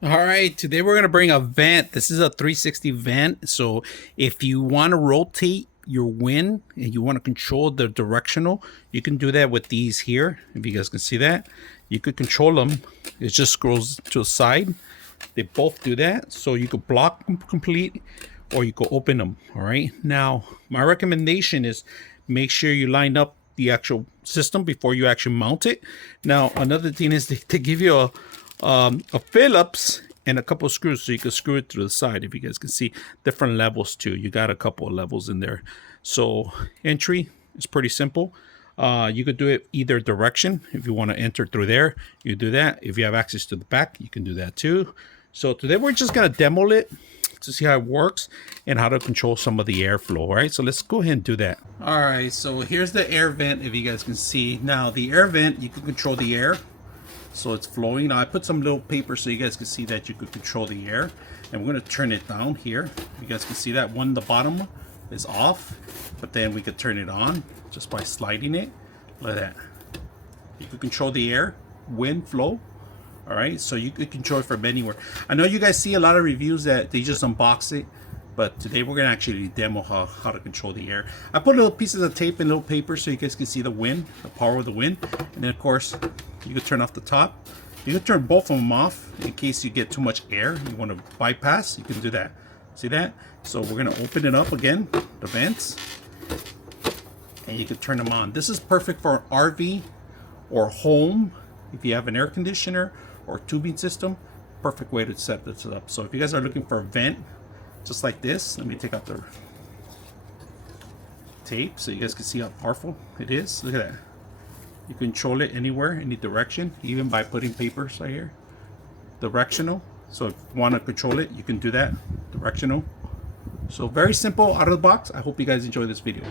All right, today we're gonna bring a vent. This is a 360 vent. So if you want to rotate your wind and you want to control the directional, you can do that with these here. If you guys can see that, you could control them. It just scrolls to the side. They both do that. So you could block them complete or you could open them. All right. Now, my recommendation is make sure you line up the actual system before you actually mount it. Now, another thing is they give you a Phillips and a couple of screws so you can screw it through the side. If you guys can see different levels too, you got a couple of levels in there. So entry is pretty simple. You could do it either direction. If you want to enter through there, you do that. If you have access to the back, you can do that too. So today we're just gonna demo it to see how it works and how to control some of the airflow. All right, so let's go ahead and do that. All right, so here's the air vent. If you guys can see now, the air vent, you can control the air. So it's flowing. Now I put some little paper so you guys can see that you could control the air. And we're going to turn it down here. You guys can see that one, the bottom is off, but then we could turn it on just by sliding it. Look at that. You can control the air, wind flow. All right, so you could control it from anywhere. I know you guys see a lot of reviews that they just unbox it, but today we're gonna actually demo how to control the air. I put little pieces of tape and little paper so you guys can see the wind, the power of the wind. And then of course, you can turn off the top. You can turn both of them off in case you get too much air. You wanna bypass, you can do that. See that? So we're gonna open it up again, the vents, and you can turn them on. This is perfect for an RV or home. If you have an air conditioner or tubing system, perfect way to set this up. So if you guys are looking for a vent, just like this, let me take out the tape so you guys can see how powerful it is. Look at that. You control it anywhere, any direction, even by putting papers right here. Directional. So if you want to control it, you can do that. Directional. So very simple out of the box. I hope you guys enjoy this video.